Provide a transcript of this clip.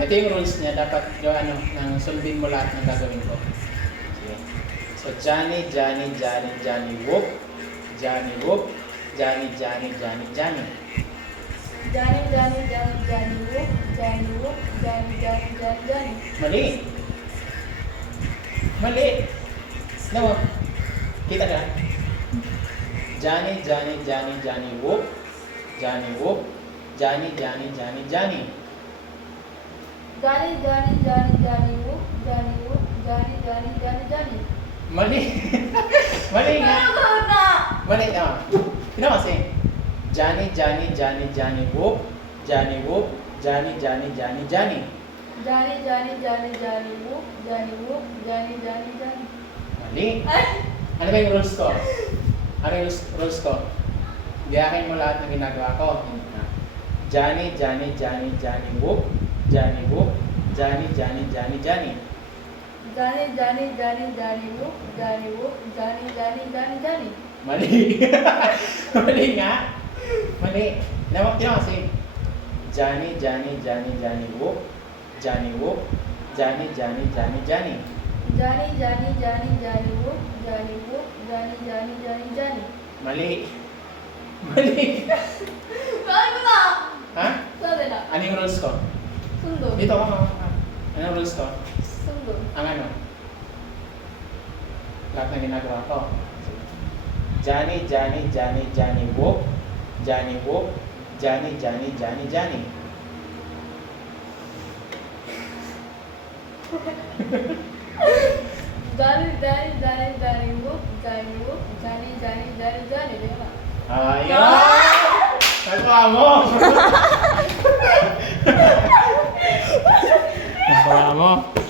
Ito yung rules niya. Dapat nang sundin mo lahat ng gagawin ko. Sige. So, Johnny, Johnny, Johnny, Johnny, whoop. Johnny, whoop. Johnny, Johnny, Johnny, Johnny. Johnny, Johnny, Johnny, Johnny, whoop. Johnny, whoop. Johnny, Johnny, Johnny, Johnny. Mali. Mali. No. Kita ka? Johnny, Johnny, Johnny, Johnny, whoop. Johnny, whoop. Johnny, Johnny, Johnny, Johnny. Johnny, Johnny, Johnny, Johnny, whoop. Johnny, whoop. Johnny, Johnny, Johnny, Johnny. Mali. Mali nga. Ano na? Mali. Sino kasi? Johnny, Johnny, Johnny, Johnny, whoop. Johnny, whoop. Johnny, Johnny, Johnny, Johnny. Johnny, Johnny, Johnny, Johnny, whoop. Johnny, whoop. Johnny, Johnny, Johnny. Mali. Ay! Ano ba yung rules ko? Ano yung rules ko? Biyakin mo lahat ng ginagawa ko. Johnny, Johnny, Johnny, Johnny, whoop. Johnny, whoop. Johnny, Johnny, Johnny, Johnny. Johnny, Johnny, Johnny, Johnny, whoop. Johnny, whoop. Johnny, Johnny, Johnny, Johnny. Mali. Mali nga. Mali. Tinawag kasi. Johnny, Johnny, Johnny, Johnny, whoop. Johnny, whoop. Johnny, Johnny, Johnny, Johnny. Johnny, Johnny, Johnny, Johnny, whoop. Johnny, whoop. Johnny, Johnny, Johnny, Johnny. Mali. Mali. Ano na? Ha? Sabi na. Ano yung rules ko? Sundot. Dito ako. Ano yung rules ko? Sundot. Ang ano? Lahat ng ginagawa ko. Johnny, Johnny, Johnny, Johnny, whoop. Johnny, whoop. Johnny, Johnny, Johnny, Johnny. Johnny, Johnny, Johnny, Johnny, whoop. Johnny, whoop. Johnny, Johnny, Johnny, Johnny. Di ba? Ayun! Nagawa mo! Nagawa mo!